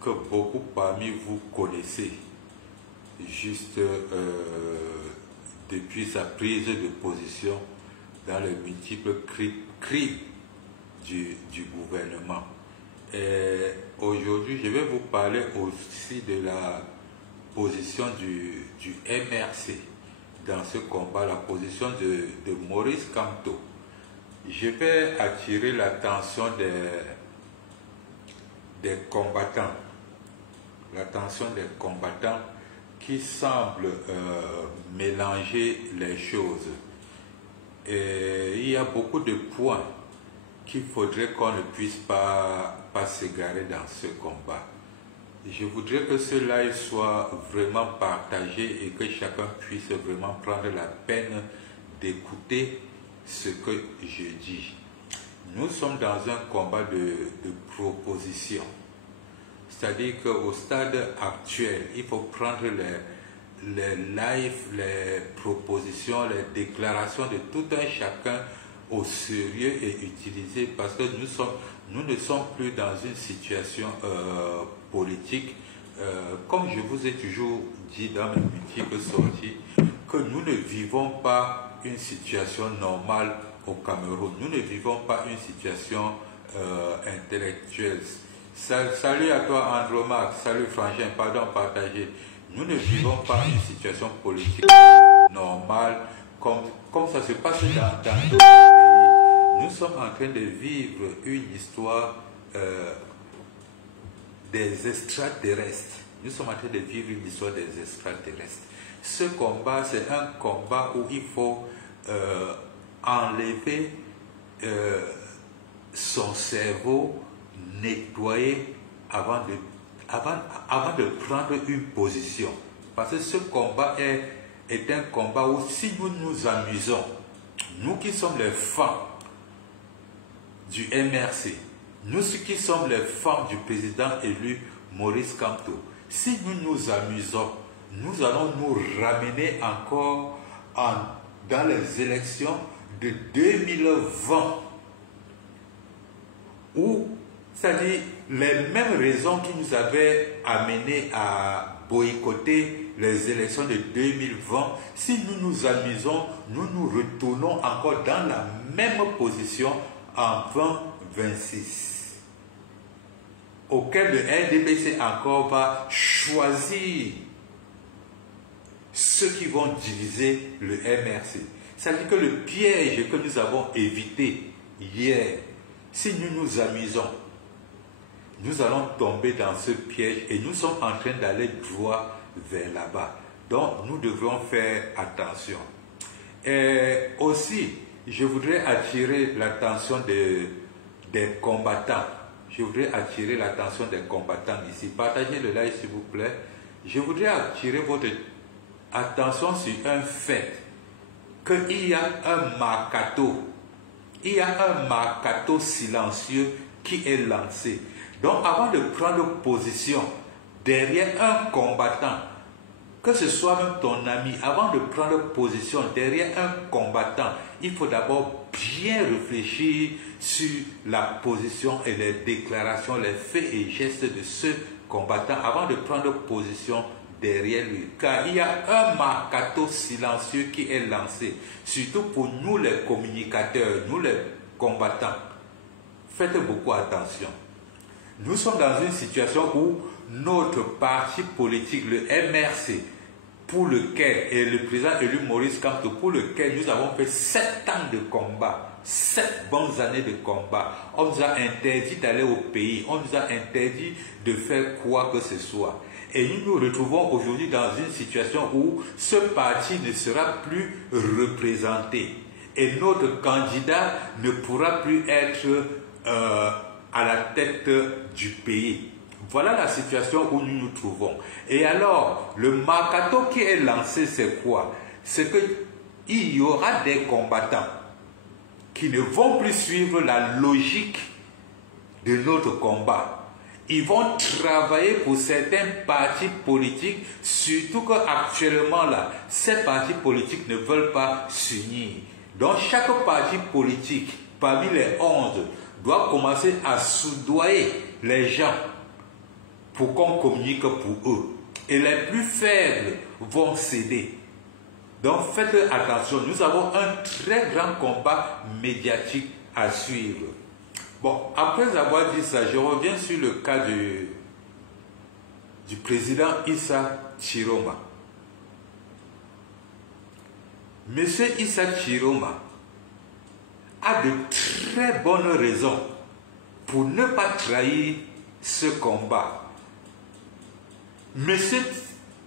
que beaucoup parmi vous connaissez, juste depuis sa prise de position dans les multiples crimes du gouvernement. Et aujourd'hui, je vais vous parler aussi de la position du MRC dans ce combat, la position de Maurice Kamto. Je vais attirer l'attention des combattants, qui semblent mélanger les choses. Et il y a beaucoup de points qu'il faudrait qu'on ne puisse pas s'égarer dans ce combat. Je voudrais que ce live soit vraiment partagé et que chacun puisse vraiment prendre la peine d'écouter ce que je dis. Nous sommes dans un combat de proposition. C'est-à-dire qu'au stade actuel, il faut prendre les lives, les propositions, les déclarations de tout un chacun au sérieux et utiliser, parce que nous ne sommes plus dans une situation politique, comme je vous ai toujours dit dans mes multiples sorties, que nous ne vivons pas une situation normale au Cameroun, nous ne vivons pas une situation intellectuelle. Salut à toi Andromaque, salut Frangin, pardon, partagé. Nous ne vivons pas une situation politique normale comme ça se passe dans d'autres pays. Nous sommes en train de vivre une histoire des extraterrestres. Nous sommes en train de vivre une histoire des extraterrestres. Ce combat, c'est un combat où il faut enlever son cerveau, nettoyer avant de prendre une position. Parce que ce combat est un combat où si nous nous amusons, nous qui sommes les fans du MRC, nous qui sommes les fans du président élu Maurice Kamto, si nous nous amusons, nous allons nous ramener encore dans les élections de 2020 où, c'est-à-dire les mêmes raisons qui nous avaient amenés à boycotter les élections de 2020, si nous nous amusons, nous nous retournons encore dans la même position en 2026, auquel le RDPC encore va choisir ceux qui vont diviser le MRC. C'est-à-dire que le piège que nous avons évité hier, si nous nous amusons, nous allons tomber dans ce piège et nous sommes en train d'aller droit vers là-bas. Donc, nous devrons faire attention. Et aussi, je voudrais attirer l'attention des combattants. Je voudrais attirer l'attention des combattants ici. Partagez le live, s'il vous plaît. Je voudrais attirer votre attention sur un fait, qu'il y a un marcato. Il y a un marcato silencieux qui est lancé. Donc, avant de prendre position derrière un combattant, que ce soit même ton ami, avant de prendre position derrière un combattant, il faut d'abord bien réfléchir sur la position et les déclarations, les faits et gestes de ce combattant avant de prendre position derrière lui. Car il y a un marcato silencieux qui est lancé, surtout pour nous les communicateurs, nous les combattants. Faites beaucoup attention. Nous sommes dans une situation où notre parti politique, le MRC, pour lequel, et le président élu Maurice Kamto, pour lequel nous avons fait 7 ans de combat, 7 bonnes années de combat. On nous a interdit d'aller au pays, on nous a interdit de faire quoi que ce soit. Et nous nous retrouvons aujourd'hui dans une situation où ce parti ne sera plus représenté. Et notre candidat ne pourra plus être à la tête du pays. Voilà la situation où nous nous trouvons. Et alors, le marcato qui est lancé, c'est quoi? C'est qu'il y aura des combattants qui ne vont plus suivre la logique de notre combat. Ils vont travailler pour certains partis politiques, surtout qu'actuellement, là, ces partis politiques ne veulent pas s'unir. Donc, chaque parti politique, parmi les 11, doit commencer à soudoyer les gens pour qu'on communique pour eux. Et les plus faibles vont céder. Donc faites attention, nous avons un très grand combat médiatique à suivre. Bon, après avoir dit ça, je reviens sur le cas du président Issa Chiroma. Monsieur Issa Chiroma a de très bonnes raisons pour ne pas trahir ce combat. Monsieur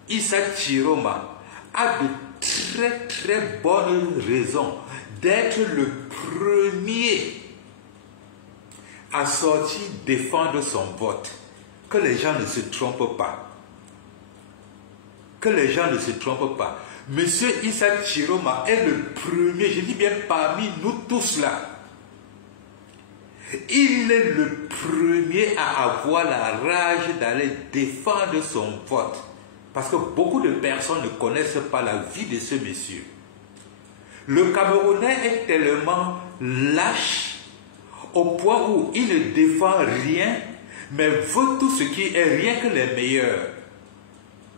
Issa Chiroma a de très bonnes raisons d'être le premier à sortir défendre son vote. Que les gens ne se trompent pas. Que les gens ne se trompent pas. Monsieur Issa Chiroma est le premier, je dis bien parmi nous tous là. Il est le premier à avoir la rage d'aller défendre son vote. Parce que beaucoup de personnes ne connaissent pas la vie de ce monsieur. Le Camerounais est tellement lâche au point où il ne défend rien, mais veut tout ce qui est rien que les meilleurs.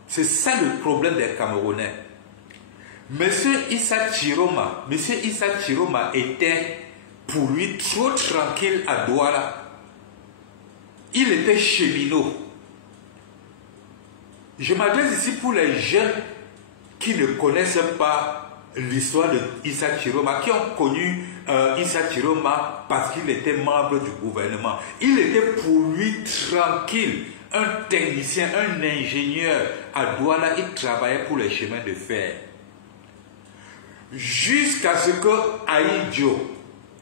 C'est ça le problème des Camerounais. Monsieur Issa Chiroma était pour lui trop tranquille à Douala. Il était cheminot. Je m'adresse ici pour les jeunes qui ne connaissent pas l'histoire de Issa Chiroma, qui ont connu Issa Chiroma parce qu'il était membre du gouvernement. Il était pour lui tranquille, un technicien, un ingénieur à Douala, il travaillait pour les chemins de fer. Jusqu'à ce que Aïdjo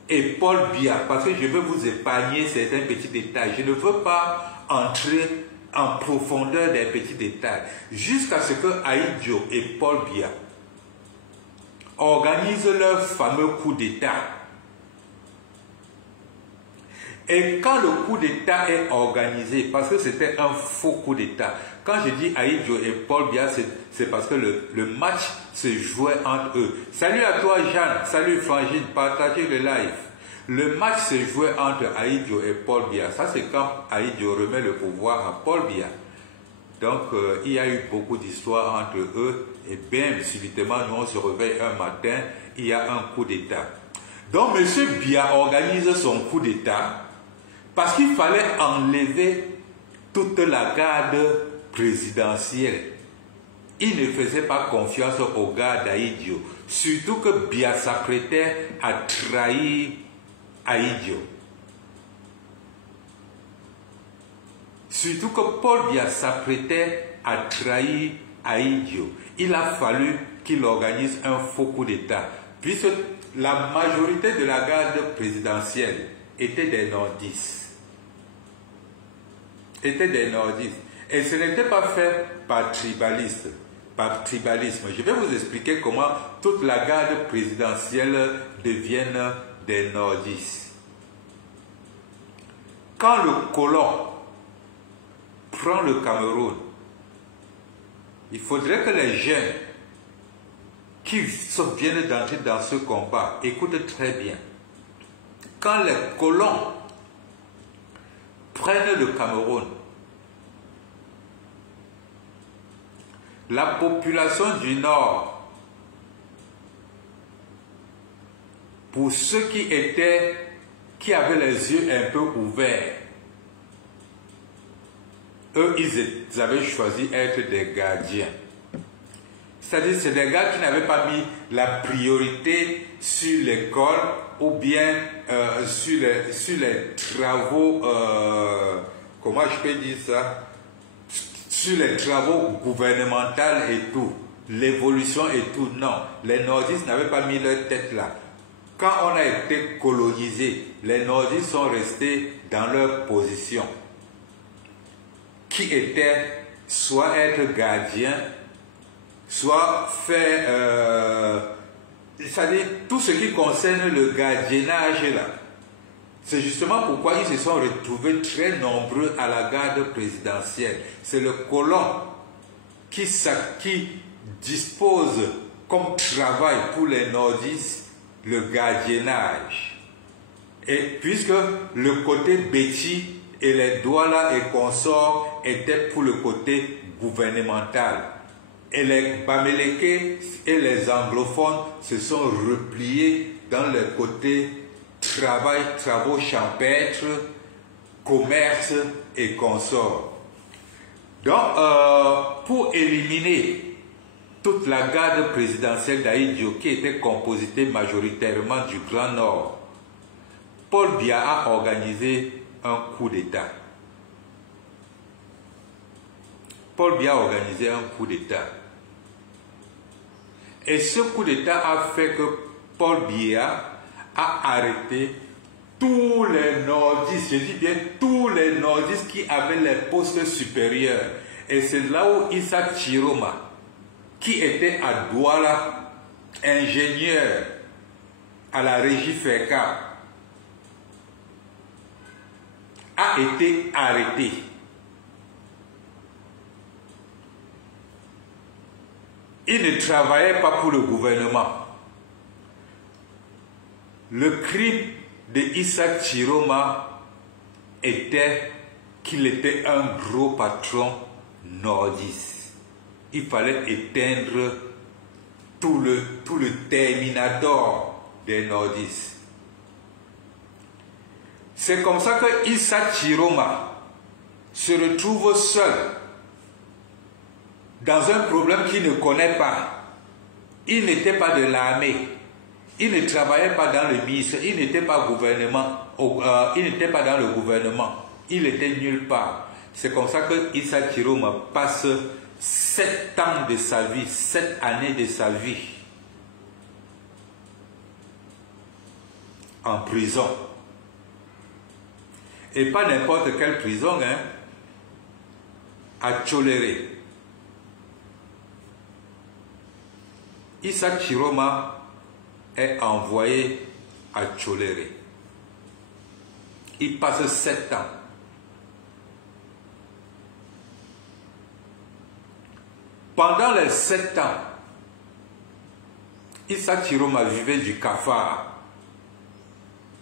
et Paul Biya, parce que je veux vous épargner certains petits détails, je ne veux pas entrer en profondeur des petits détails, jusqu'à ce que Aïdjo et Paul Biya organisent leur fameux coup d'État. Et quand le coup d'État est organisé, parce que c'était un faux coup d'État, quand je dis Aïdjo et Paul Biya, c'est parce que le match se jouait entre eux. Salut à toi Jeanne, salut Frangine, partagez le live. Le match se jouait entre Aïdjo et Paul Biya. Ça c'est quand Aïdjo remet le pouvoir à Paul Biya. Donc il y a eu beaucoup d'histoires entre eux et bien subitement nous on se réveille un matin, il y a un coup d'État. Donc M. Biya organise son coup d'État parce qu'il fallait enlever toute la garde présidentielle. Il ne faisait pas confiance aux gars d'Aïdjo. Surtout que Biya s'apprêtait à trahir Aïdjo. Surtout que Paul Biya s'apprêtait à trahir Aïdjo. Il a fallu qu'il organise un faux coup d'État. Puisque la majorité de la garde présidentielle était des nordistes. Et ce n'était pas fait par tribalisme. Je vais vous expliquer comment toute la garde présidentielle devienne des nordistes. Quand le colon prend le Cameroun, il faudrait que les jeunes qui viennent d'entrer dans ce combat écoutent très bien. Quand les colons prennent le Cameroun, la population du Nord, pour ceux qui avaient les yeux un peu ouverts, eux, ils avaient choisi être des gardiens. C'est-à-dire, c'est des gars qui n'avaient pas mis la priorité sur l'école ou bien sur les travaux, comment je peux dire ça, sur les travaux gouvernementaux et tout, l'évolution et tout. Non, les nordistes n'avaient pas mis leur tête là. Quand on a été colonisé, les nordistes sont restés dans leur position, qui était soit être gardien, soit faire, c'est-à-dire tout ce qui concerne le gardiennage là. C'est justement pourquoi ils se sont retrouvés très nombreux à la garde présidentielle. C'est le colon qui dispose comme travail pour les nordistes le gardiennage. Et puisque le côté bêtis et les Douala et consorts étaient pour le côté gouvernemental. Et les Bamileke et les anglophones se sont repliés dans le côté travail, travaux champêtres, commerce et consorts. Donc, pour éliminer toute la garde présidentielle d'Ahidjo qui était composée majoritairement du Grand Nord, Paul Biya a organisé un coup d'État. Paul Biya a organisé un coup d'État. Et ce coup d'État a fait que Paul Biya a arrêté tous les nordistes, je dis bien tous les nordistes qui avaient les postes supérieurs. Et c'est là où Issa Chiroma, qui était à Douala, ingénieur à la régie FECA, a été arrêté. Il ne travaillait pas pour le gouvernement. Le crime de Issa Chiroma était qu'il était un gros patron nordiste. Il fallait éteindre tout le terminator des nordistes. C'est comme ça que Issa Chiroma se retrouve seul dans un problème qu'il ne connaît pas. Il n'était pas de l'armée. Il ne travaillait pas dans le ministère. Il n'était pas gouvernement. Il n'était pas dans le gouvernement. Il était nulle part. C'est comme ça que Issa Chiroma passe 7 ans de sa vie, 7 années de sa vie en prison. Et pas n'importe quelle prison, hein, à Tcholéré. Issa Chiroma est envoyé à Tcholéré. Il passe 7 ans. Pendant les 7 ans, Issa Chiroma vivait du cafard.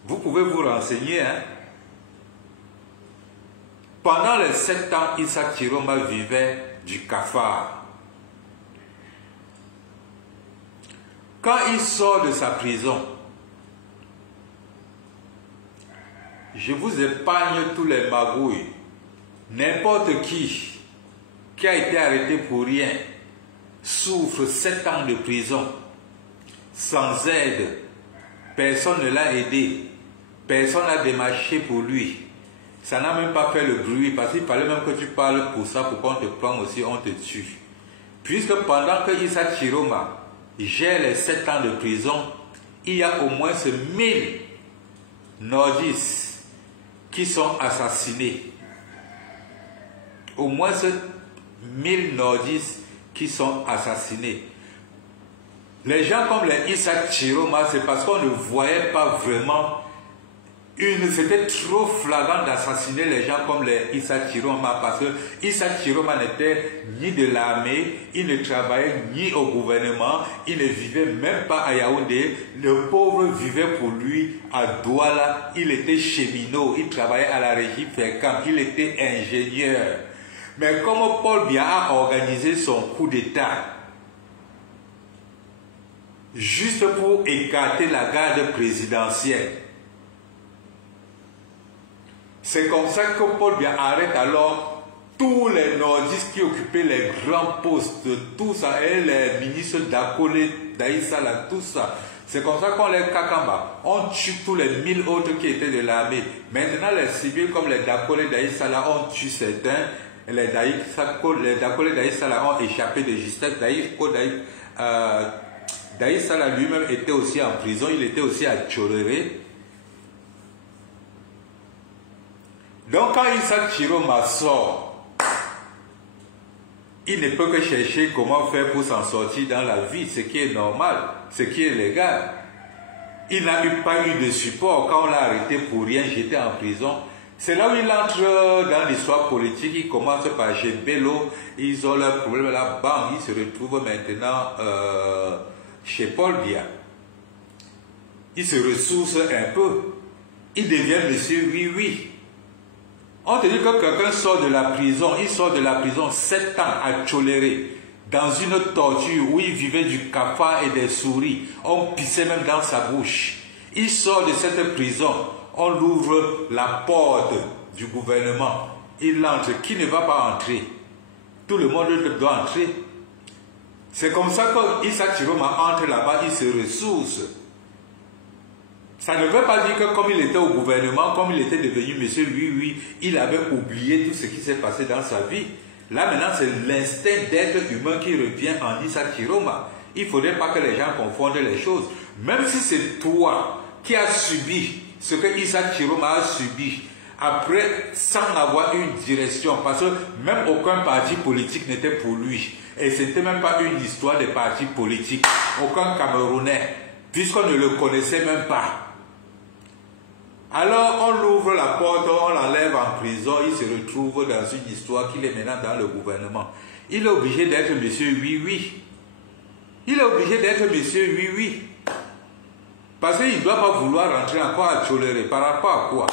Vous pouvez vous renseigner, hein? Pendant les 7 ans, Issa Chiroma vivait du cafard. Quand il sort de sa prison, je vous épargne tous les magouilles. N'importe qui a été arrêté pour rien souffre 7 ans de prison sans aide. Personne ne l'a aidé. Personne n'a démarché pour lui. Ça n'a même pas fait le bruit parce qu'il fallait même que tu parles pour ça, pour qu'on te prenne aussi, on te tue. Puisque pendant que Issa Chiroma gère les 7 ans de prison, il y a au moins 1000 nordistes qui sont assassinés. Au moins 1000 nordistes qui sont assassinés. Les gens comme les Issa Chiroma, c'est parce qu'on ne voyait pas vraiment c'était trop flagrant d'assassiner les gens comme les Issa Chiroma, parce que Issa Chiroma n'était ni de l'armée, il ne travaillait ni au gouvernement, il ne vivait même pas à Yaoundé. Le pauvre vivait pour lui à Douala, il était cheminot, il travaillait à la régie FECAM, il était ingénieur. Mais comme Paul Biya a organisé son coup d'État, juste pour écarter la garde présidentielle, c'est comme ça que Paul Biya arrête alors tous les nordistes qui occupaient les grands postes, tout ça, et les ministres d'Akole, d'Aïssala, tout ça. C'est comme ça qu'on les Kakamba. On tue tous les 1000 autres qui étaient de l'armée. Maintenant, les civils comme les Dakole, d'Aïssala, on tue certains. Les Dakole, d'Aïssala ont échappé de justesse. D'Aïssala lui-même était aussi en prison. Il était aussi à Tcholéré. Donc quand Issa Chiroma sort, il ne peut que chercher comment faire pour s'en sortir dans la vie, ce qui est normal, ce qui est légal. Il n'a pas eu de support quand on l'a arrêté pour rien, jeté en prison. C'est là où il entre dans l'histoire politique, il commence par chez Bello, ils ont leurs problèmes là-bas, il se retrouve maintenant chez Paul Biya. Il se ressource un peu, il devient monsieur oui-oui. On te dit que quelqu'un sort de la prison, il sort de la prison 7 ans à Tcholéré, dans une torture où il vivait du cafard et des souris. On pissait même dans sa bouche. Il sort de cette prison, on l'ouvre la porte du gouvernement. Il entre. Qui ne va pas entrer? Tout le monde doit entrer. C'est comme ça que Issa Chiroma entre là-bas, il se ressource. Ça ne veut pas dire que comme il était au gouvernement, comme il était devenu monsieur oui, il avait oublié tout ce qui s'est passé dans sa vie. Là maintenant, c'est l'instinct d'être humain qui revient en Issa Chiroma. Il ne faudrait pas que les gens confondent les choses. Même si c'est toi qui as subi ce que Issa Chiroma a subi, après, sans avoir une direction, parce que même aucun parti politique n'était pour lui. Et ce n'était même pas une histoire de parti politique. Aucun Camerounais, puisqu'on ne le connaissait même pas. Alors, on l'ouvre la porte, on l'enlève en prison, il se retrouve dans une histoire qu'il est maintenant dans le gouvernement. Il est obligé d'être monsieur oui. Il est obligé d'être monsieur oui. Parce qu'il ne doit pas vouloir rentrer encore à Tcholéré. Par rapport à quoi?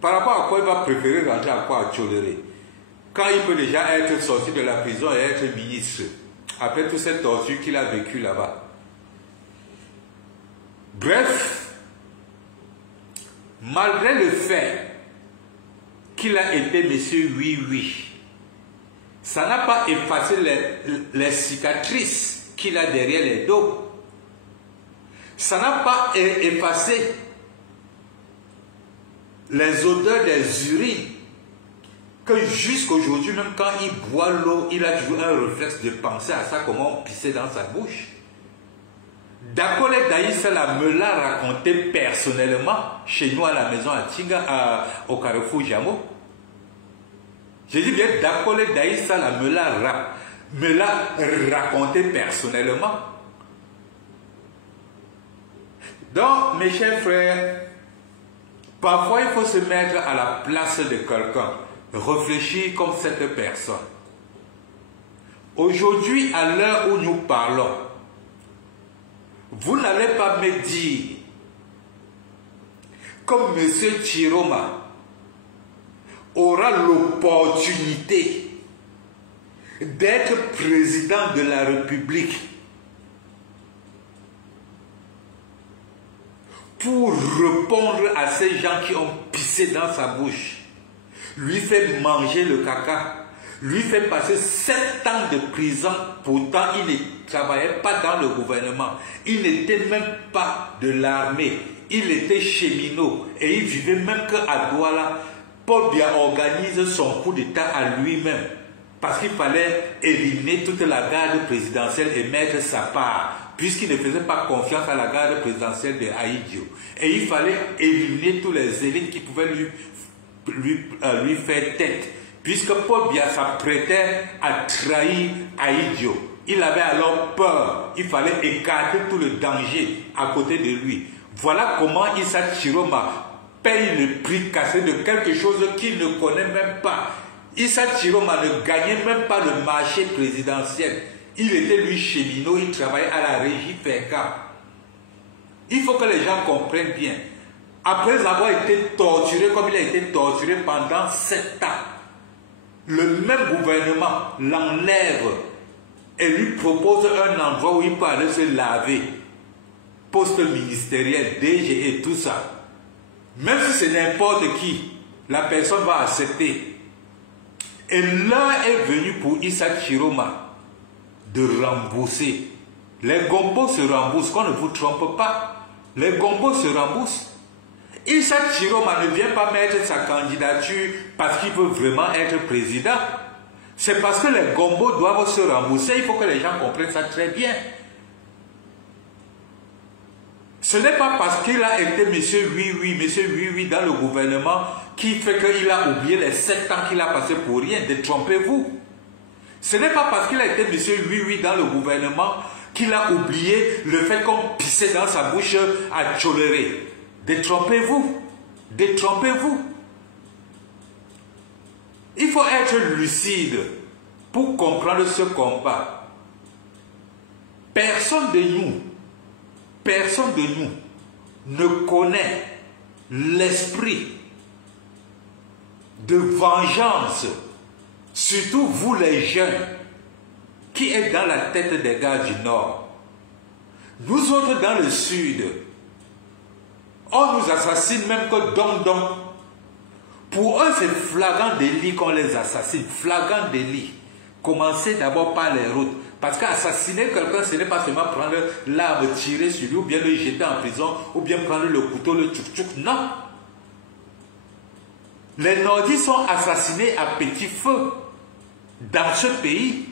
Par rapport à quoi il va préférer rentrer encore à Tcholéré? Quand il peut déjà être sorti de la prison et être ministre, après toute cette torture qu'il a vécue là-bas. Bref, malgré le fait qu'il a été monsieur oui, ça n'a pas effacé les cicatrices qu'il a derrière les dos. Ça n'a pas effacé les odeurs des urines, que jusqu'aujourd'hui, même quand il boit l'eau, il a toujours un réflexe de penser à ça, comment on pissait dans sa bouche. Dakole Daïsala me l'a raconté personnellement chez nous à la maison à Tinga, au Carrefour Jamo. J'ai dit bien, Dakole Daïsala me l'a raconté personnellement. Donc, mes chers frères, parfois il faut se mettre à la place de quelqu'un, réfléchir comme cette personne. Aujourd'hui, à l'heure où nous parlons, vous n'allez pas me dire, comme M. Chiroma aura l'opportunité d'être président de la République pour répondre à ces gens qui ont pissé dans sa bouche, lui fait manger le caca, lui fait passer 7 ans de prison. Pourtant, il ne travaillait pas dans le gouvernement. Il n'était même pas de l'armée. Il était cheminot. Et il vivait même qu'à Douala. Paul Biya organise son coup d'État à lui-même. Parce qu'il fallait éliminer toute la garde présidentielle et mettre sa part. Puisqu'il ne faisait pas confiance à la garde présidentielle de Haïdjo. Et il fallait éliminer tous les élites qui pouvaient lui faire tête. Puisque Paul Biya s'apprêtait à trahir Haïdjo. Il avait alors peur. Il fallait écarter tout le danger à côté de lui. Voilà comment Issa Chiroma paye le prix cassé de quelque chose qu'il ne connaît même pas. Issa Chiroma ne gagnait même pas le marché présidentiel. Il était lui cheminot, il travaillait à la régie FECA. Il faut que les gens comprennent bien. Après avoir été torturé comme il a été torturé pendant 7 ans, le même gouvernement l'enlève et lui propose un endroit où il peut aller se laver. Poste ministériel, DG et tout ça. Même si c'est n'importe qui, la personne va accepter. Et l'heure est venue pour Issa Chiroma de rembourser. Les gombos se remboursent, qu'on ne vous trompe pas. Les gombos se remboursent. Issa Chiroma ne vient pas mettre sa candidature parce qu'il veut vraiment être président. C'est parce que les gombos doivent se rembourser. Il faut que les gens comprennent ça très bien. Ce n'est pas parce qu'il a été monsieur oui dans le gouvernement qui fait qu'il a oublié les 7 ans qu'il a passé pour rien. Détrompez-vous. Ce n'est pas parce qu'il a été monsieur oui dans le gouvernement qu'il a oublié le fait qu'on pissait dans sa bouche à Tcholéré. Détrompez-vous. Détrompez-vous. Il faut être lucide pour comprendre ce combat. Personne de nous ne connaît l'esprit de vengeance, surtout vous les jeunes, qui êtes dans la tête des gars du Nord. Nous autres dans le Sud, on nous assassine même que don. Pour eux, c'est flagrant délit qu'on les assassine, flagrant délit. Commencez d'abord par les routes. Parce qu'assassiner quelqu'un, ce n'est pas seulement prendre l'arme, tirer sur lui, ou bien le jeter en prison, ou bien prendre le couteau, le tchouk-tchouk. Non. Les nordistes sont assassinés à petit feu dans ce pays.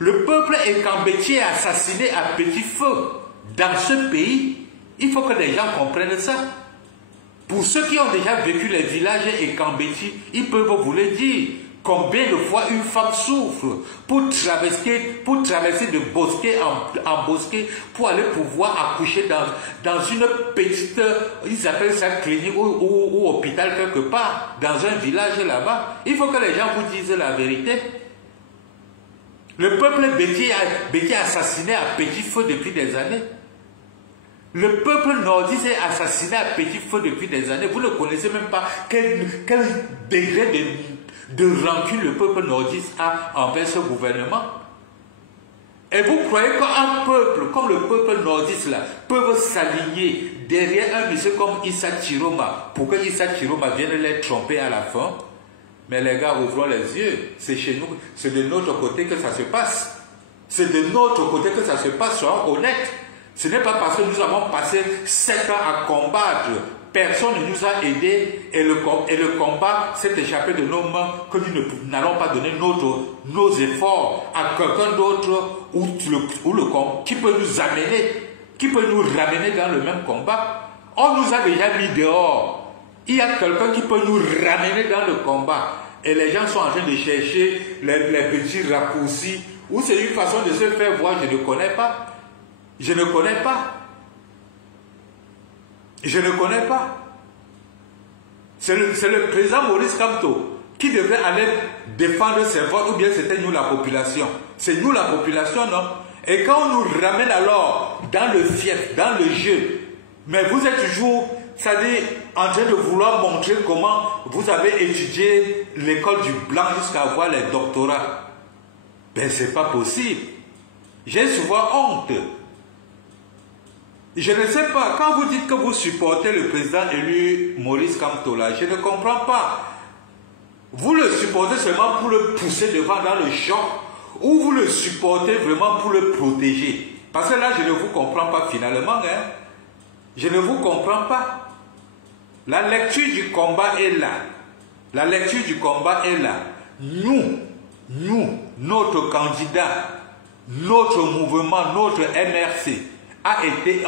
Le peuple écambétier est assassiné à petit feu dans ce pays. Il faut que les gens comprennent ça. Pour ceux qui ont déjà vécu les villages écambétis, ils peuvent vous le dire. Combien de fois une femme souffre pour traverser de bosquet en bosquet pour aller pouvoir accoucher dans une petite, ils appellent ça clinique ou hôpital quelque part, dans un village là-bas. Il faut que les gens vous disent la vérité. Le peuple bétier assassiné à petit feu depuis des années. Le peuple nordiste est assassiné à petit feu depuis des années. Vous ne connaissez même pas quel degré de rancune le peuple nordiste a envers ce gouvernement. Et vous croyez qu'un peuple comme le peuple nordiste là peut s'aligner derrière un monsieur comme Issa Chiroma pour que Issa Chiroma vienne les tromper à la fin? Mais les gars, ouvrons les yeux. C'est chez nous, c'est de notre côté que ça se passe. C'est de notre côté que ça se passe, soyons honnêtes. Ce n'est pas parce que nous avons passé 7 ans à combattre, personne ne nous a aidés et le combat s'est échappé de nos mains que nous n'allons pas donner nos efforts à quelqu'un d'autre qui peut nous amener, qui peut nous ramener dans le même combat. On nous a déjà mis dehors. Il y a quelqu'un qui peut nous ramener dans le combat. Et les gens sont en train de chercher les petits raccourcis ou c'est une façon de se faire voir, je ne connais pas. Je ne connais pas. Je ne connais pas. C'est le président Maurice Kamto qui devrait aller défendre ses votes ou bien c'était nous la population. C'est nous la population, non? Et quand on nous ramène alors dans le fief, dans le jeu, mais vous êtes toujours, c'est-à-dire en train de vouloir montrer comment vous avez étudié l'école du blanc jusqu'à avoir les doctorats. Ben c'est pas possible. J'ai souvent honte. Je ne sais pas, quand vous dites que vous supportez le président élu Maurice Kamto là, je ne comprends pas. Vous le supportez seulement pour le pousser devant dans le champ ou vous le supportez vraiment pour le protéger? Parce que là, je ne vous comprends pas finalement. Hein? Je ne vous comprends pas. La lecture du combat est là. La lecture du combat est là. Nous, notre candidat, notre mouvement, notre MRC, a été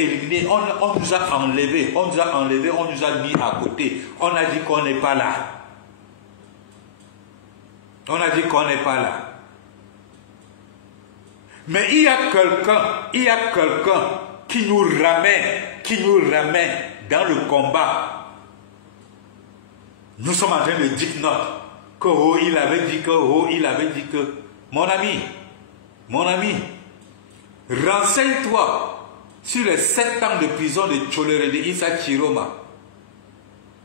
éliminé, on nous a enlevé, on nous a mis à côté. On a dit qu'on n'est pas là. On a dit qu'on n'est pas là. Mais il y a quelqu'un qui nous ramène dans le combat. Nous sommes en train de dire que oh, il avait dit que, mon ami, renseigne-toi sur les 7 ans de prison de Tcholere de Issa Chiroma.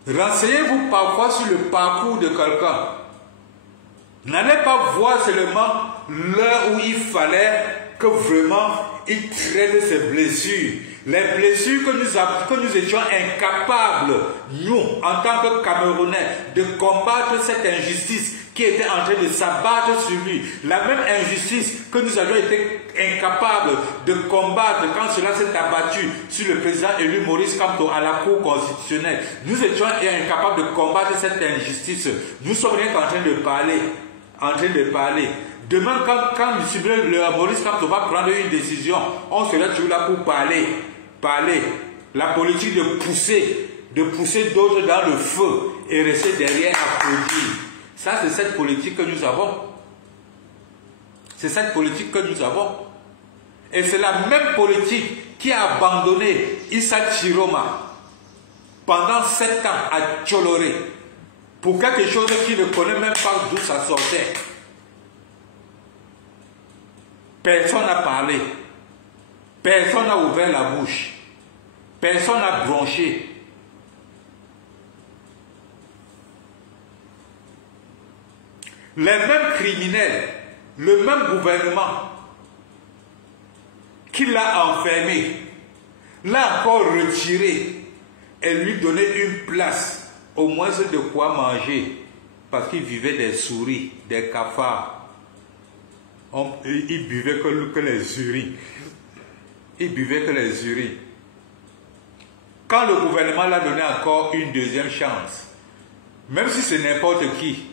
Renseignez-vous parfois sur le parcours de quelqu'un. N'allez pas voir seulement l'heure où il fallait que vraiment il traite ses blessures. Les blessures que nous étions incapables, nous, en tant que Camerounais, de combattre cette injustice qui était en train de s'abattre sur lui. La même injustice que nous avions été incapables de combattre quand cela s'est abattu sur le président élu Maurice Kamto à la Cour constitutionnelle. Nous étions incapables de combattre cette injustice. Nous sommes rien qu'en train de parler. Demain, quand M. Maurice Kamto va prendre une décision, on sera toujours là pour parler. La politique de pousser d'autres dans le feu et rester derrière applaudir. Ça, c'est cette politique que nous avons. C'est cette politique que nous avons. Et c'est la même politique qui a abandonné Issa Chiroma pendant 7 ans à Tcholore pour quelque chose qu'il ne connaît même pas d'où ça sortait. Personne n'a parlé. Personne n'a ouvert la bouche. Personne n'a bronché. les mêmes criminels, le même gouvernement qui l'a enfermé, l'a encore retiré et lui donné une place, au moins de quoi manger, parce qu'il vivait des souris, des cafards. Il buvait que les urines. Il buvait que les urines. Quand le gouvernement l'a donné encore une deuxième chance, même si c'est n'importe qui,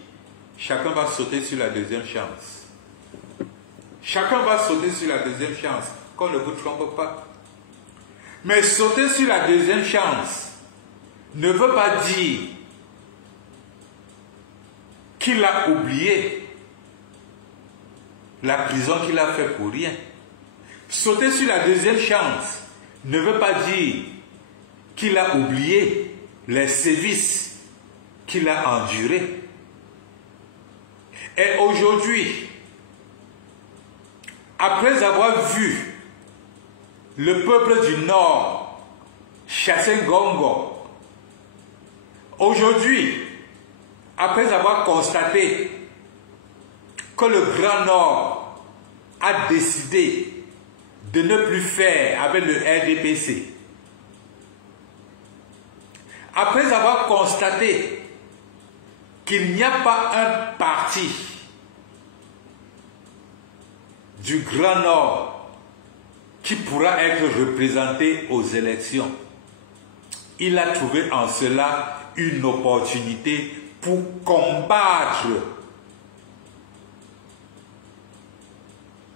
chacun va sauter sur la deuxième chance. Chacun va sauter sur la deuxième chance, qu'on ne vous trompe pas. Mais sauter sur la deuxième chance ne veut pas dire qu'il a oublié la prison qu'il a fait pour rien. Sauter sur la deuxième chance ne veut pas dire qu'il a oublié les sévices qu'il a endurés. Et aujourd'hui, après avoir vu le peuple du Nord chasser Ngongo, aujourd'hui, après avoir constaté que le Grand Nord a décidé de ne plus faire avec le RDPC, après avoir constaté qu'il n'y a pas un parti du Grand Nord qui pourra être représenté aux élections, il a trouvé en cela une opportunité pour combattre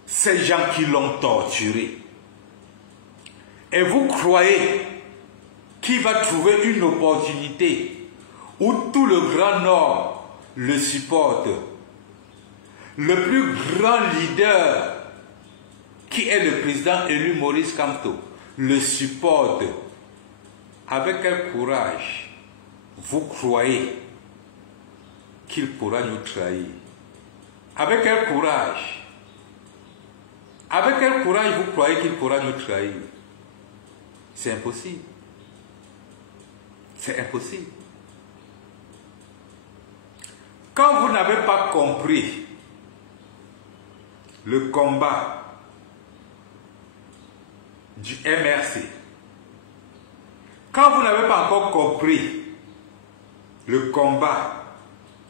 ces gens qui l'ont torturé. Et vous croyez qu'il va trouver une opportunité où tout le Grand Nord le supporte? Le plus grand leader, qui est le président élu Maurice Kamto, le supporte. Avec quel courage vous croyez qu'il pourra nous trahir? Avec quel courage? Avec quel courage vous croyez qu'il pourra nous trahir? C'est impossible. C'est impossible. Quand vous n'avez pas compris le combat du MRC, quand vous n'avez pas encore compris le combat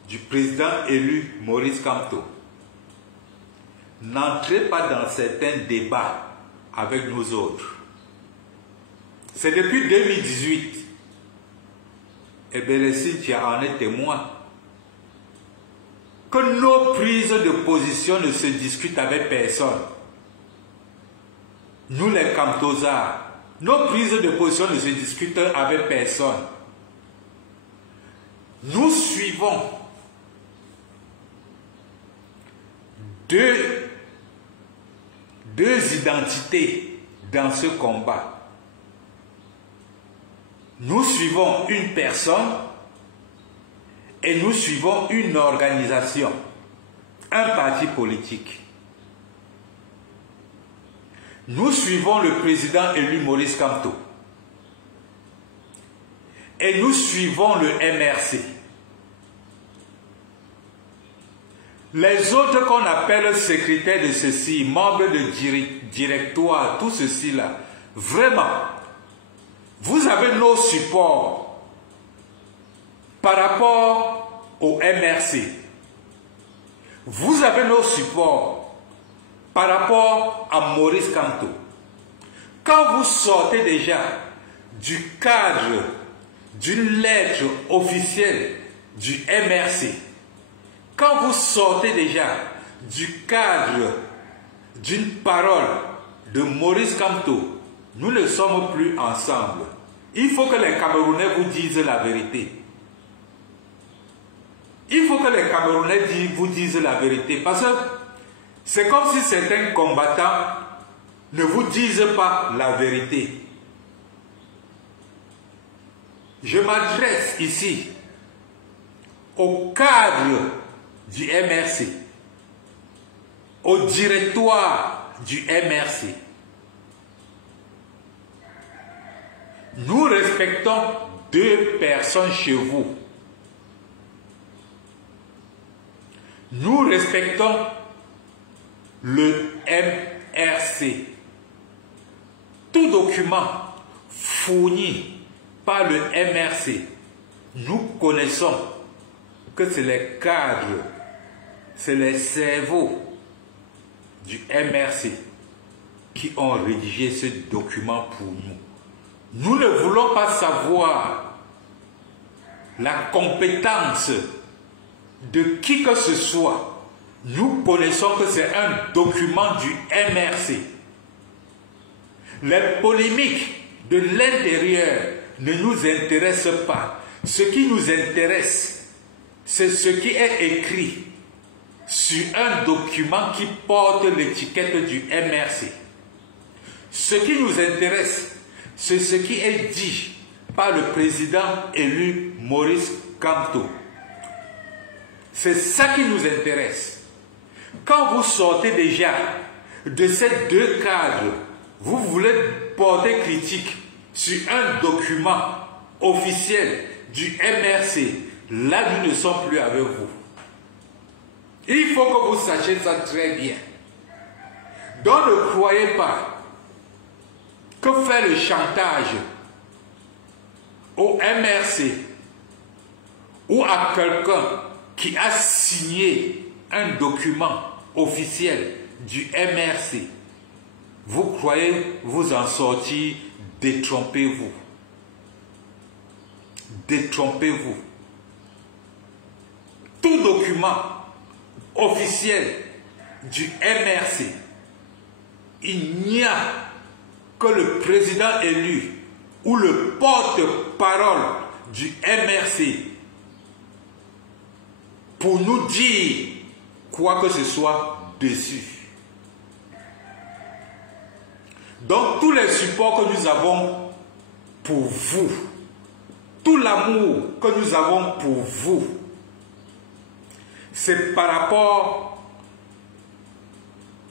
du président élu Maurice Kamto, n'entrez pas dans certains débats avec nous autres. C'est depuis 2018, et Bérécine, tu en es témoin, que nos prises de position ne se discutent avec personne. Nous les Kamtosards, nos prises de position ne se discutent avec personne. Nous suivons deux identités dans ce combat. Nous suivons une personne et nous suivons une organisation, un parti politique. Nous suivons le président élu Maurice Kamto et nous suivons le MRC. Les autres qu'on appelle secrétaires de ceci, membres de directoire, tout ceci là, vraiment, vous avez nos supports par rapport au MRC. Vous avez nos supports par rapport à Maurice Kamto. Quand vous sortez déjà du cadre d'une lettre officielle du MRC, quand vous sortez déjà du cadre d'une parole de Maurice Kamto, nous ne sommes plus ensemble. Il faut que les Camerounais vous disent la vérité. Il faut que les Camerounais vous disent la vérité. Parce que c'est comme si certains combattants ne vous disent pas la vérité. Je m'adresse ici au cadre du MRC, au directoire du MRC. Nous respectons deux personnes chez vous. Nous respectons le MRC. Tout document fourni par le MRC, nous connaissons que c'est les cadres, c'est les cerveaux du MRC qui ont rédigé ce document pour nous. Nous ne voulons pas savoir la compétence de qui que ce soit. Nous connaissons que c'est un document du MRC. Les polémiques de l'intérieur ne nous intéressent pas. Ce qui nous intéresse, c'est ce qui est écrit sur un document qui porte l'étiquette du MRC. Ce qui nous intéresse, c'est ce qui est dit par le président élu Maurice Kamto. C'est ça qui nous intéresse. Quand vous sortez déjà de ces deux cadres, vous voulez porter critique sur un document officiel du MRC, là nous ne sommes plus avec vous. Il faut que vous sachiez ça très bien. Donc ne croyez pas que faire le chantage au MRC ou à quelqu'un qui a signé un document officiel du MRC, vous croyez vous en sortir, détrompez-vous. Détrompez-vous. Tout document officiel du MRC, il n'y a que le président élu ou le porte-parole du MRC pour nous dire quoi que ce soit dessus. Donc tous les supports que nous avons pour vous, tout l'amour que nous avons pour vous, c'est par rapport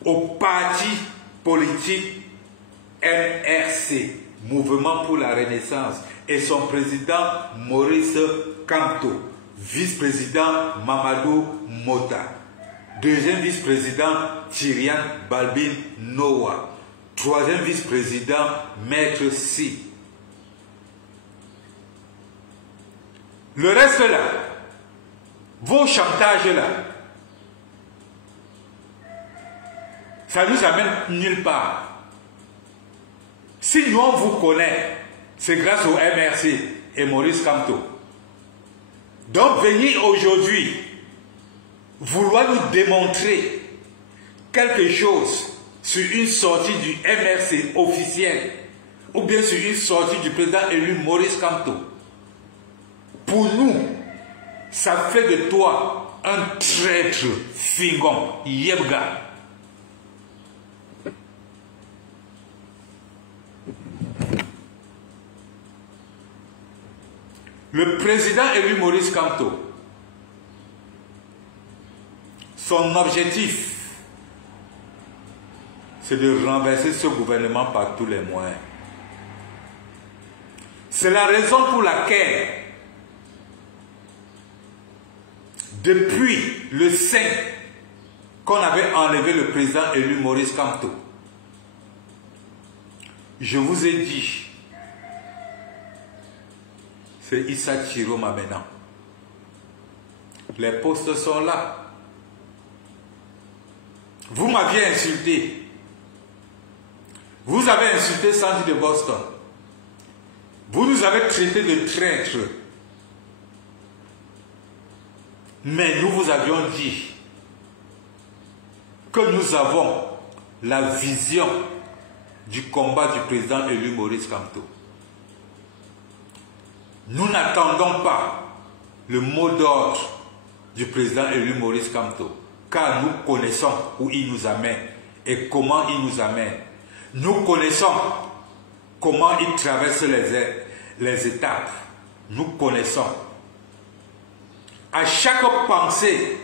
au parti politique MRC, Mouvement pour la Renaissance, et son président Maurice Kamto, vice-président Mamadou Mota, deuxième vice-président Tyrian Balbin Noah, troisième vice-président Maître Si. Le reste là, vos chantages là, ça nous amène nulle part. Si nous on vous connaît, c'est grâce au MRC et Maurice Kamto. Donc venir aujourd'hui vouloir nous démontrer quelque chose sur une sortie du MRC officiel ou bien sur une sortie du président élu Maurice Kamto, pour nous, ça fait de toi un traître fingon, yebga. Le président élu Maurice Kamto, son objectif, c'est de renverser ce gouvernement par tous les moyens. C'est la raison pour laquelle, depuis le 5 qu'on avait enlevé le président élu Maurice Kamto, je vous ai dit, c'est Issa Chiroma maintenant. Les postes sont là. Vous m'aviez insulté. Vous avez insulté Sandy de Boston. Vous nous avez traité de traîtres. Mais nous vous avions dit que nous avons la vision du combat du président élu Maurice Kamto. Nous n'attendons pas le mot d'ordre du président élu Maurice Kamto, car nous connaissons où il nous amène et comment il nous amène. Nous connaissons comment il traverse les étapes. Nous connaissons. À chaque pensée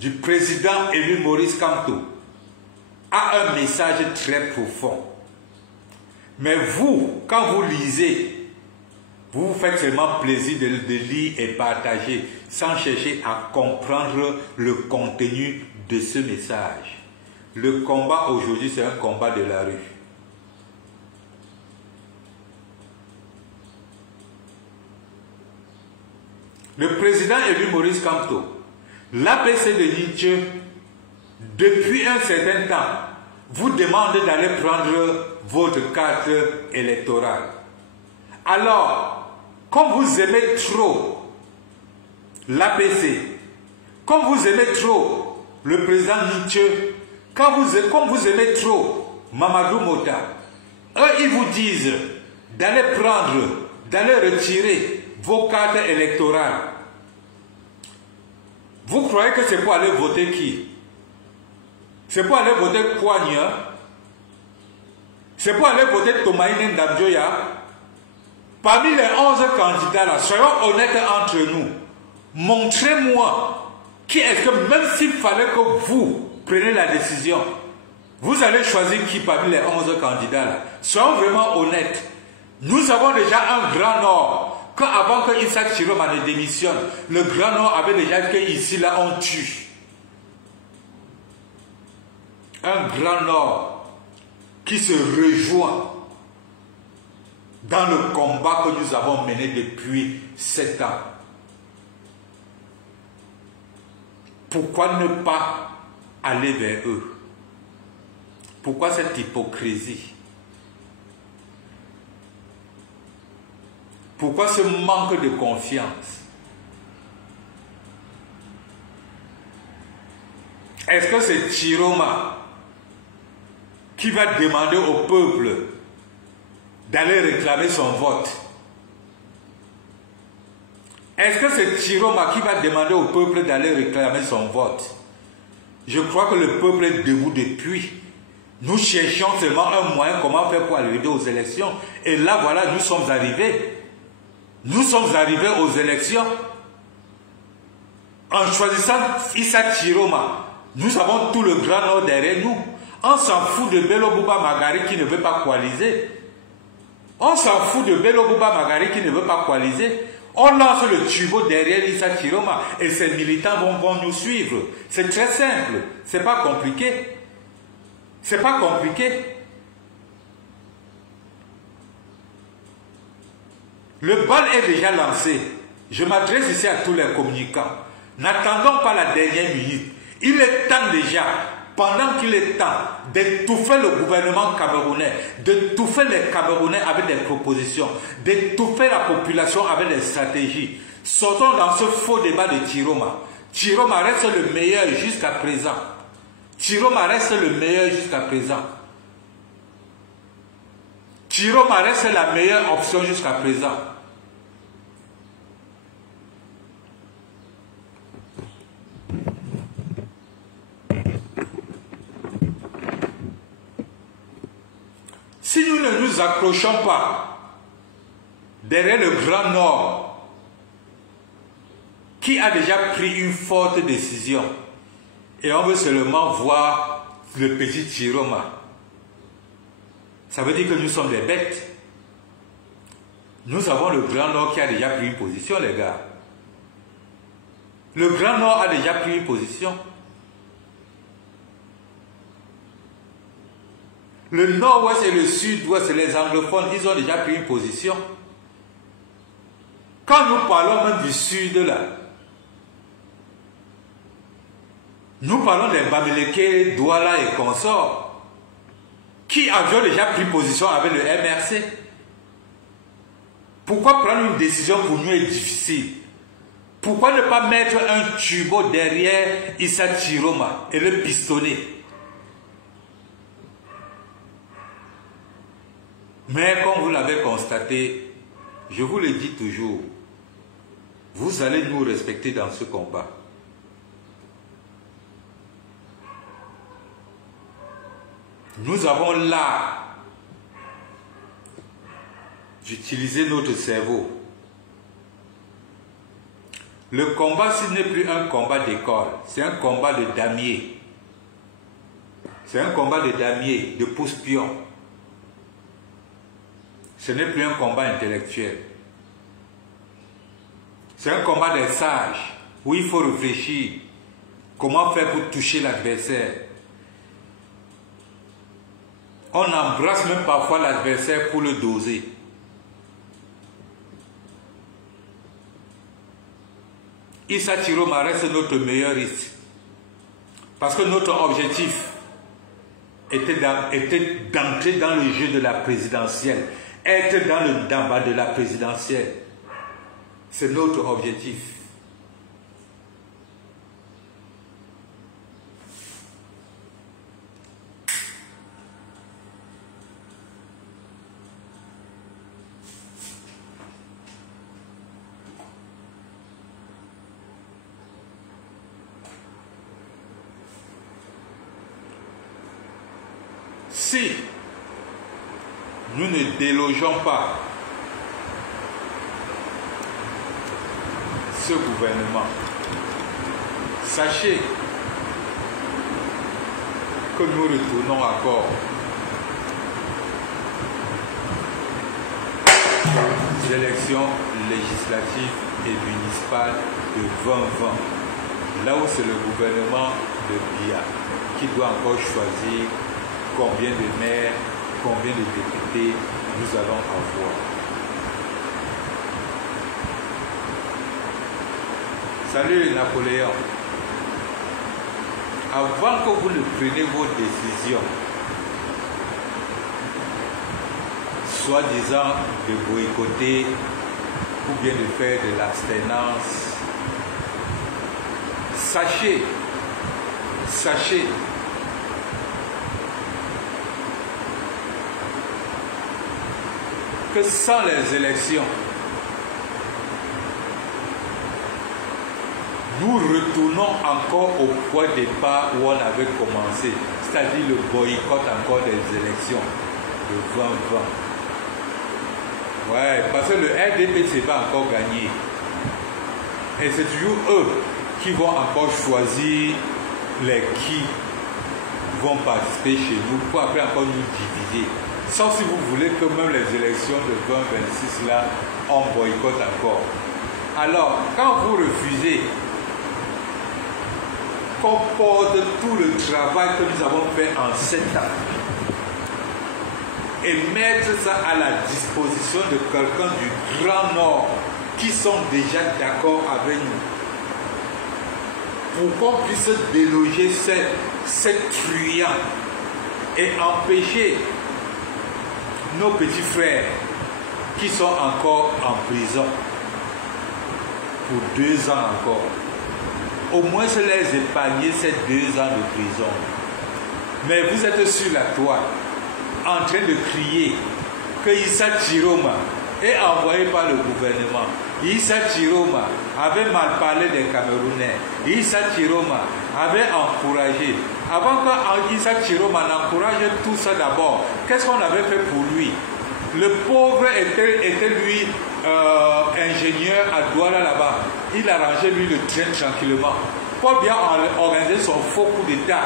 du président élu Maurice Kamto a un message très profond. Mais vous, quand vous lisez, vous vous faites seulement plaisir de lire et partager. sans chercher à comprendre le contenu de ce message. Le combat aujourd'hui, c'est un combat de la rue. Le président élu Maurice Kamto, l'APC de Nietzsche, depuis un certain temps, vous demande d'aller prendre votre carte électorale. Alors, comme vous aimez trop l'APC, comme vous aimez trop le président Nietzsche, comme vous aimez trop Mamadou Mota, eux, ils vous disent d'aller prendre, d'aller retirer vos cartes électorales. Vous croyez que c'est pour aller voter qui? C'est pour aller voter Kouania? C'est pour aller voter Tomaïne Ndamjoya? Parmi les 11 candidats là, soyons honnêtes entre nous. Montrez-moi qui est-ce que, même s'il fallait que vous preniez la décision, vous allez choisir qui parmi les 11 candidats là. Soyons vraiment honnêtes. Nous avons déjà un grand Nord. Avant que Issa Chiroma ne démissionne, le Grand Nord avait déjà que ici là on tue. Un Grand Nord qui se rejoint dans le combat que nous avons mené depuis 7 ans. Pourquoi ne pas aller vers eux? Pourquoi cette hypocrisie? Pourquoi ce manque de confiance? Est-ce que c'est Chiroma qui va demander au peuple d'aller réclamer son vote? Est-ce que c'est Chiroma qui va demander au peuple d'aller réclamer son vote? Je crois que le peuple est debout depuis. Nous cherchions seulement un moyen comment faire pour arriver aux élections. Et là, voilà, nous sommes arrivés. Nous sommes arrivés aux élections en choisissant Issa Chiroma. Nous avons tout le Grand Nord derrière nous. On s'en fout de Bello Bouba Magari qui ne veut pas coaliser. On s'en fout de Bello Bouba Magari qui ne veut pas coaliser. On lance le tubo derrière Issa Chiroma et ses militants vont nous suivre. C'est très simple. C'est pas compliqué. C'est pas compliqué. Le bal est déjà lancé. Je m'adresse ici à tous les communicants. N'attendons pas la dernière minute. Il est temps déjà, pendant qu'il est temps, d'étouffer le gouvernement camerounais, d'étouffer les Camerounais avec des propositions, d'étouffer la population avec des stratégies. Sortons dans ce faux débat de Chiroma. Chiroma reste le meilleur jusqu'à présent. Chiroma reste le meilleur jusqu'à présent. Chiroma reste la meilleure option jusqu'à présent. Si nous ne nous accrochons pas derrière le Grand Nord, qui a déjà pris une forte décision, et on veut seulement voir le petit Chiroma, ça veut dire que nous sommes des bêtes. Nous avons le Grand Nord qui a déjà pris une position, les gars. Le Grand Nord a déjà pris une position. Le Nord-Ouest et le Sud-Ouest, les anglophones, ils ont déjà pris une position. Quand nous parlons même du Sud, là, nous parlons des Bamileke, Douala et consorts, qui avaient déjà pris position avec le MRC. Pourquoi prendre une décision pour nous est difficile? Pourquoi ne pas mettre un tubo derrière Issa Chiroma et le pistonner? Mais comme vous l'avez constaté, je vous le dis toujours, vous allez nous respecter dans ce combat. Nous avons l'art d'utiliser notre cerveau. Le combat, ce n'est plus un combat d'école, c'est un combat de damier. C'est un combat de damier, de pousse-pion. Ce n'est plus un combat intellectuel. C'est un combat des sages. où il faut réfléchir comment faire pour toucher l'adversaire. On embrasse même parfois l'adversaire pour le doser. Issa Chiroma reste notre meilleur risque. Parce que notre objectif était d'entrer dans le jeu de la présidentielle. Être dans le damba de la présidentielle. C'est notre objectif. Si nous ne délogeons pas ce gouvernement, sachez que nous retournons encore aux élections législatives et municipales de 2020, là où c'est le gouvernement de Biya qui doit encore choisir combien de maires, combien de députés nous allons avoir. Salut Napoléon. Avant que vous ne preniez vos décisions, soi-disant de boycotter ou bien de faire de l'abstinence, sachez que sans les élections, nous retournons encore au point de départ où on avait commencé, c'est-à-dire le boycott encore des élections de 2020. Ouais, parce que le RDPC va encore gagner. Et c'est toujours eux qui vont encore choisir les qui vont participer chez nous pour après encore nous diviser. Sauf si vous voulez que même les élections de 2026 là, on boycotte encore. Alors, quand vous refusez qu'on porte tout le travail que nous avons fait en 7 ans et mettre ça à la disposition de quelqu'un du Grand Nord qui sont déjà d'accord avec nous, pour qu'on puisse déloger ces truands et empêcher nos petits frères qui sont encore en prison pour 2 ans encore. Au moins se les épargner ces 2 ans de prison. Mais vous êtes sur la toile en train de crier que Issa Chiroma est envoyé par le gouvernement. Issa Chiroma avait mal parlé des Camerounais. Issa Chiroma avait encouragé. Avant que Issa Chiroma n'encourage tout ça d'abord, qu'est-ce qu'on avait fait pour lui? Le pauvre était lui ingénieur à Douala là-bas. Il arrangeait lui le train tranquillement. Pour bien organiser son faux coup d'État.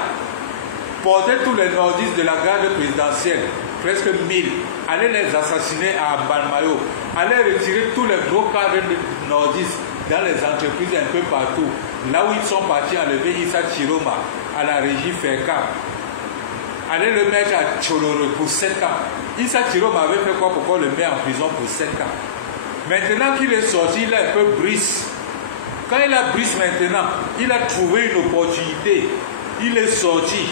Porter tous les nordistes de la garde présidentielle, presque 1000, aller les assassiner à Balmayo, aller retirer tous les gros cadres nordistes dans les entreprises un peu partout, là où ils sont partis enlever Issa Chiroma à la régie FECA, aller le mettre à Tcholoro pour 7 ans. Issa Chiroma avait fait quoi pour qu'on le mette en prison pour 7 ans? Maintenant qu'il est sorti, il a un peu brise. Quand il a brise maintenant, il a trouvé une opportunité. Il est sorti.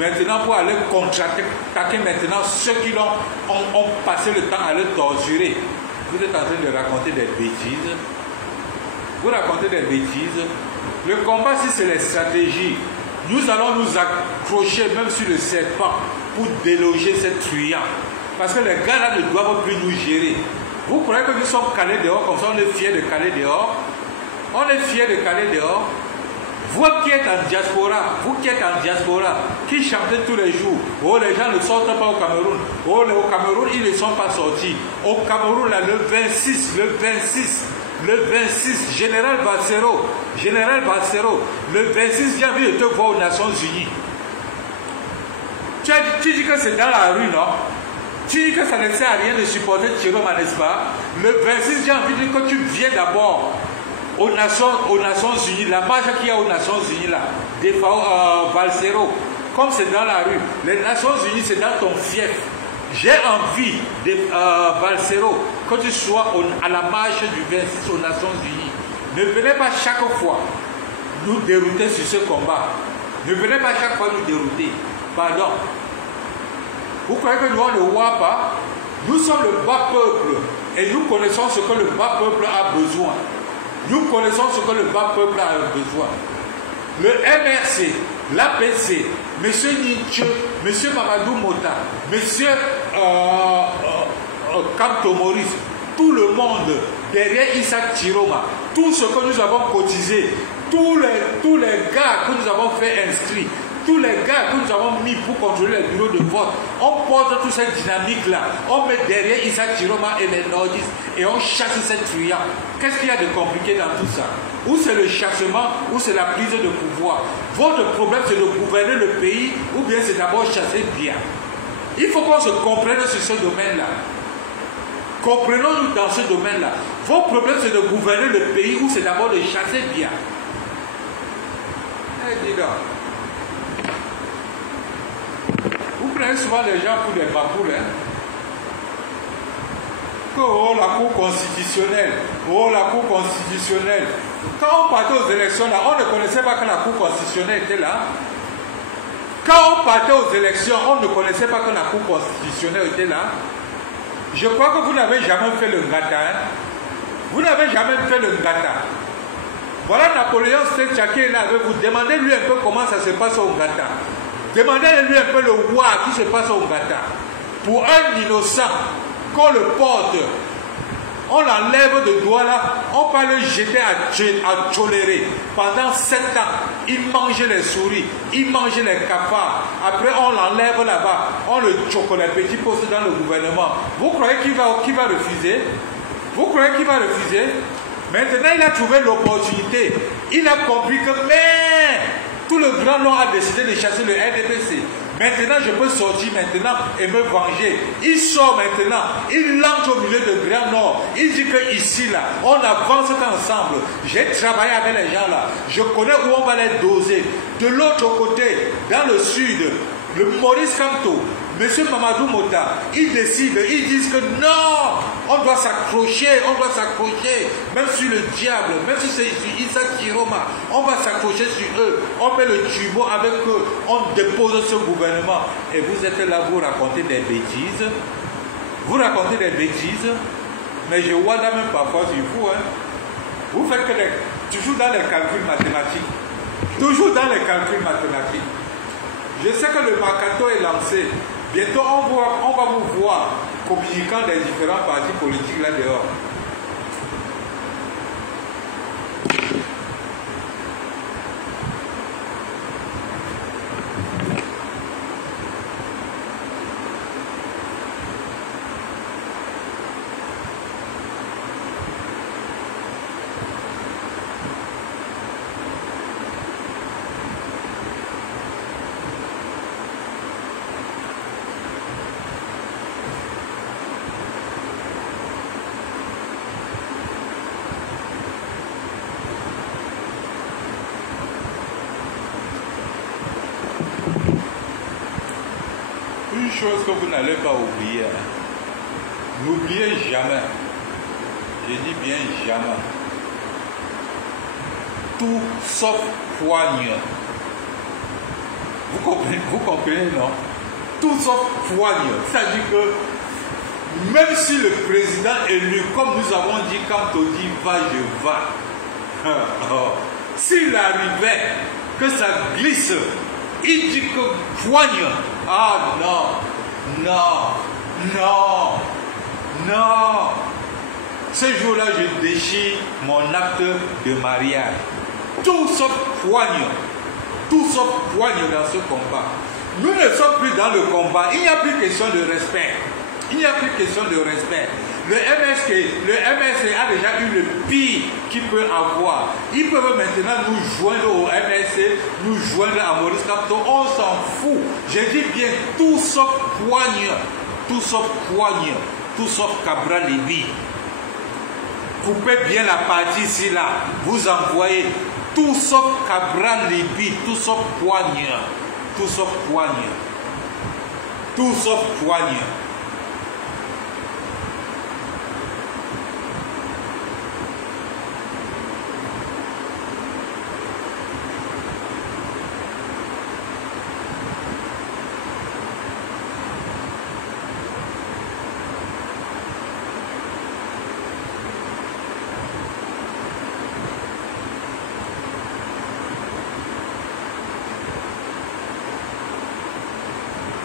Maintenant, pour aller contre-attaquer maintenant ceux qui ont passé le temps à le torturer. Vous êtes en train de raconter des bêtises. Vous racontez des bêtises. Le combat, si c'est les stratégies, nous allons nous accrocher même sur le serpent pour déloger ces truands. Parce que les gars là ne doivent plus nous gérer. Vous croyez que nous sommes calés dehors comme ça, on est fiers de caler dehors? On est fiers de caler dehors. Vous qui êtes en diaspora, qui chantez tous les jours, oh les gens ne sortent pas au Cameroun, oh au Cameroun ils ne sont pas sortis. Au Cameroun là, le 26, Général Bassero, le 26 janvier, je te vois aux Nations Unies. Tu dis que c'est dans la rue, non? Tu dis que ça ne sert à rien de supporter Chiroma, n'est-ce pas? Le 26 janvier, que tu viens d'abord aux Nations Unies, la marche qu'il y a aux Nations Unies là, des Valsero, comme c'est dans la rue, les Nations Unies c'est dans ton fief. J'ai envie de Valsero, que tu sois à la marche du 26 aux Nations Unies. Ne venez pas chaque fois nous dérouter sur ce combat. Ne venez pas chaque fois nous dérouter. Pardon. Vous croyez que nous on ne voit pas? Nous sommes le bas peuple et nous connaissons ce que le bas peuple a besoin. Nous connaissons ce que le bas peuple a besoin. Le MRC, l'APC, M. Nietzsche, M. Mamadou Mota, M. Kamto Maurice, tout le monde derrière Isaac Chiroma, tout ce que nous avons cotisé, tous les gars que nous avons fait inscrire, tous les gars que nous avons mis pour contrôler les bureaux de vote, on porte toute cette dynamique-là, on met derrière Isaac Chiroma et les nordistes et on chasse cette truand. Qu'est-ce qu'il y a de compliqué dans tout ça? Ou c'est le chassement, ou c'est la prise de pouvoir. Votre problème c'est de gouverner le pays, ou bien c'est d'abord chasser bien. Il faut qu'on se comprenne sur ce domaine-là. Comprenons-nous dans ce domaine-là. Votre problème c'est de gouverner le pays, ou c'est d'abord de chasser bien. Eh, dis donc. Vous prenez souvent les gens pour des baboules, hein? Oh, la Cour constitutionnelle, oh, la Cour constitutionnelle. Quand on partait aux élections, là, on ne connaissait pas que la Cour constitutionnelle était là. Quand on partait aux élections, on ne connaissait pas que la Cour constitutionnelle était là. Je crois que vous n'avez jamais fait le ngata. Hein? Vous n'avez jamais fait le ngata. Voilà Napoléon Tchaki est là avec vous. Demandez-lui un peu comment ça se passe au ngata. Demandez-lui un peu le roi qui se passe au ngata. Pour un innocent, qu'on le porte, on l'enlève de doigt là, on va le jeter à Tcholéré. Pendant 7 ans, il mangeait les souris, il mangeait les cafards. Après, on l'enlève là-bas, on le choque les petits postes dans le gouvernement. Vous croyez qu'il va refuser? Vous croyez qu'il va refuser? Maintenant, il a trouvé l'opportunité. Il a compris que, mais, tout le Grand Nord a décidé de chasser le RDPC. Maintenant, je peux sortir maintenant et me venger. Il sort maintenant, il entre au milieu de Grand Nord. Il dit que ici, là, on avance ensemble. J'ai travaillé avec les gens là. Je connais où on va les doser. De l'autre côté, dans le sud, le Maurice Kamto, M. Mamadou Mota, ils décident, ils disent que non, on doit s'accrocher, même sur le diable, même si c'est sur Isaac Chiroma, on va s'accrocher sur eux, on fait le tubo avec eux, on dépose ce gouvernement. Et vous êtes là, vous racontez des bêtises, mais je vois là même parfois sur vous, hein. Vous faites que toujours dans les calculs mathématiques, Je sais que le Mercato est lancé. Bientôt, on va vous voir communiquant des différents partis politiques là dehors. Une chose que vous n'allez pas oublier, n'oubliez jamais, je dis bien jamais, tout sauf poigne. Vous comprenez, non? Tout sauf poigne. C'est-à-dire que même si le président élu, comme nous avons dit, quand on dit va, je vais, s'il arrivait que ça glisse, il dit que poigne. Ah non. Ce jour-là, je déchire mon acte de mariage. Tout sauf poigne. Tout sauf poigne dans ce combat. Nous ne sommes plus dans le combat. Il n'y a plus question de respect. Le MSC a déjà eu le pire qu'il peut avoir. Ils peuvent maintenant nous joindre au MSC, nous joindre à Maurice Kamto. On s'en fout. J'ai dit bien tout sauf poigne. Tout sauf Cabral Lévy. coupez bien la partie ici là. Vous envoyez tout sauf Cabral Libye, tout sauf poignard. Tout sauf poignard. Tout sauf poignard.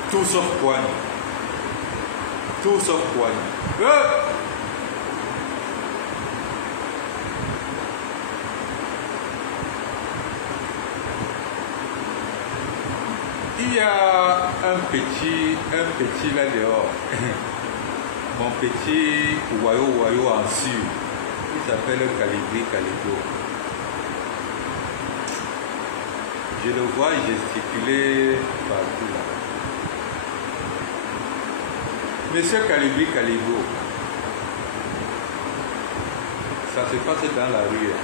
Tout sauf poigne. Tout sauf poigne. Il y a un petit là dehors. Mon petit Wayo en sur. Il s'appelle Calibri Calibo. Je le vois gesticuler partout là. Monsieur Calibri Calibo, ça se passe dans la rue.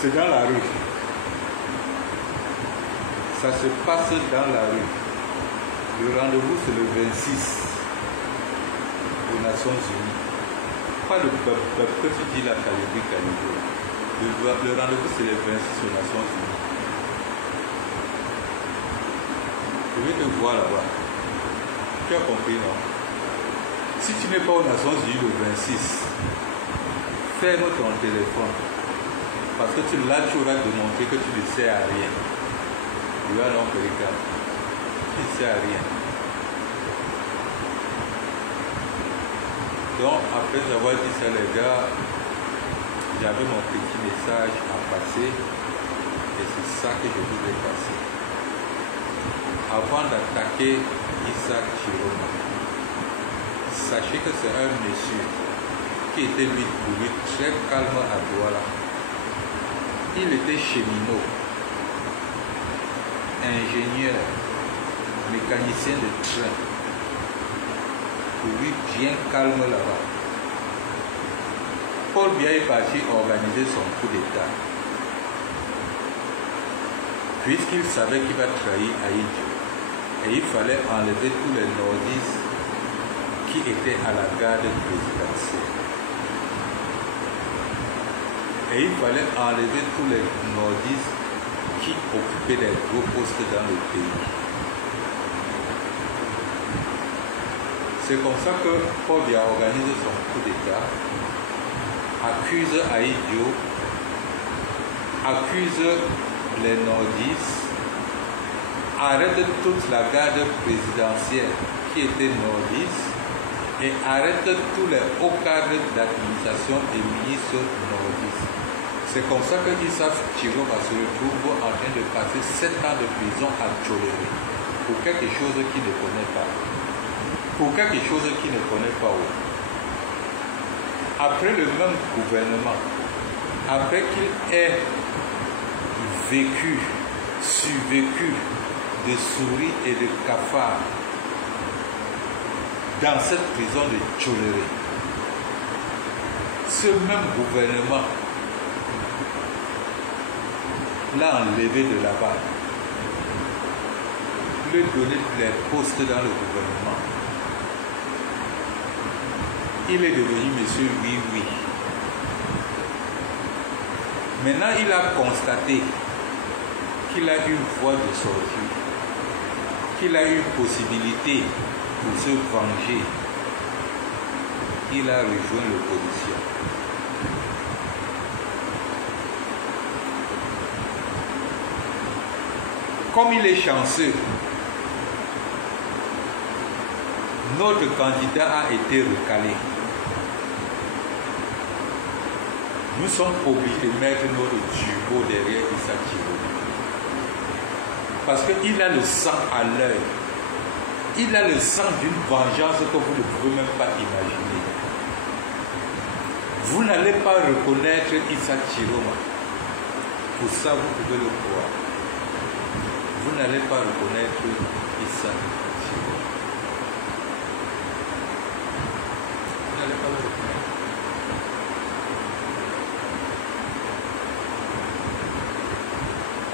C'est dans la rue. Ça se passe dans la rue. Le rendez-vous c'est le 26 aux Nations Unies. Pas le peuple que tu dis là, Calibri Calibo. Le rendez-vous c'est le 26 aux Nations Unies. Je vais te voir là-bas. Tu as compris, non? Si tu n'es pas aux Nations Unies le 26, ferme ton téléphone. Parce que là, tu auras démontré que tu ne sais à rien. Tu vas donc regarder. Tu ne sais à rien. Donc, après avoir dit ça, les gars, j'avais mon petit message à passer. Et c'est ça que je vous ai passé. Avant d'attaquer Isaac Chiroma, sachez que c'est un monsieur qui était lui très calme à Douala. Il était cheminot, ingénieur, mécanicien de train. Pour lui, bien calme là-bas. Paul Biya est parti organiser son coup d'État. Puisqu'il savait qu'il va trahir Aïdjo. Et il fallait enlever tous les nordistes qui étaient à la garde présidentielle. Et il fallait enlever tous les nordistes qui occupaient des gros postes dans le pays. C'est comme ça que Paul Biya organise son coup d'État, accuse Aïdjo, accuse les nordistes, arrête toute la garde présidentielle qui était nordiste et arrête tous les hauts cadres d'administration et ministres nordistes. C'est comme ça que Issa Chiroma se retrouve en train de passer 7 ans de prison à Tcholéré pour quelque chose qu'il ne connaît pas. Pour quelque chose qu'il ne connaît pas. Après le même gouvernement, après qu'il ait survécu de souris et de cafards dans cette prison de Tcholéré, ce même gouvernement l'a enlevé de là-bas, lui donné les postes dans le gouvernement. Il est devenu monsieur oui. Maintenant, il a constaté qu'il a une voie de sortie, qu'il a une possibilité pour se venger. Il a rejoint l'opposition. Comme il est chanceux, notre candidat a été recalé. Nous sommes obligés de mettre notre jumeau derrière Issa Chiroma. Parce qu'il a le sang à l'œil. Il a le sang d'une vengeance que vous ne pouvez même pas imaginer. Vous n'allez pas reconnaître Issa Chiroma. Pour ça, vous pouvez le croire. Vous n'allez pas reconnaître Issa Chiroma. Vous n'allez pas le reconnaître.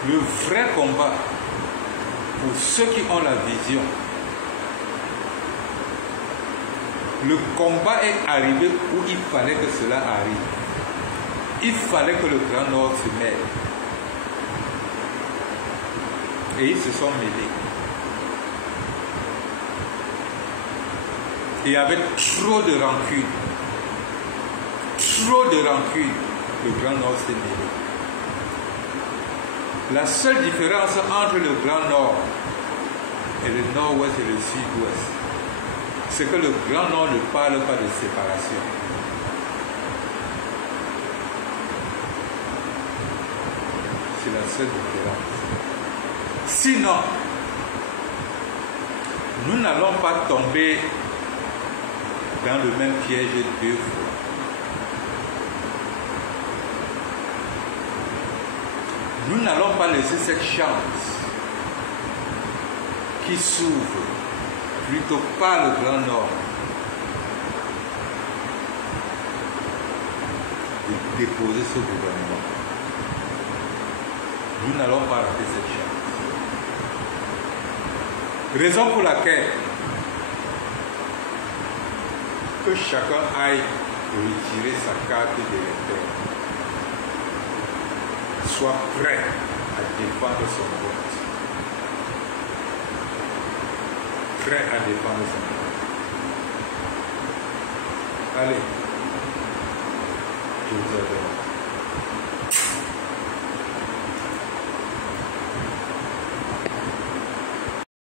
Le vrai combat, pour ceux qui ont la vision, le combat est arrivé où il fallait que cela arrive. Il fallait que le Grand Nord se mêle. Et ils se sont mêlés. Il y avait trop de rancune. Trop de rancune. Le Grand Nord s'est mêlé. La seule différence entre le Grand Nord et le Nord-Ouest et le Sud-Ouest, c'est que le Grand Nord ne parle pas de séparation. C'est la seule différence. Sinon, nous n'allons pas tomber dans le même piège deux fois. Nous n'allons pas laisser cette chance qui s'ouvre plutôt par le Grand Nord de déposer ce gouvernement. Nous n'allons pas rater cette chance. Raison pour laquelle que chacun aille retirer sa carte d'électeur, soit prêt à défendre son vote. Prêt à défendre son vote. Allez, je vous adore.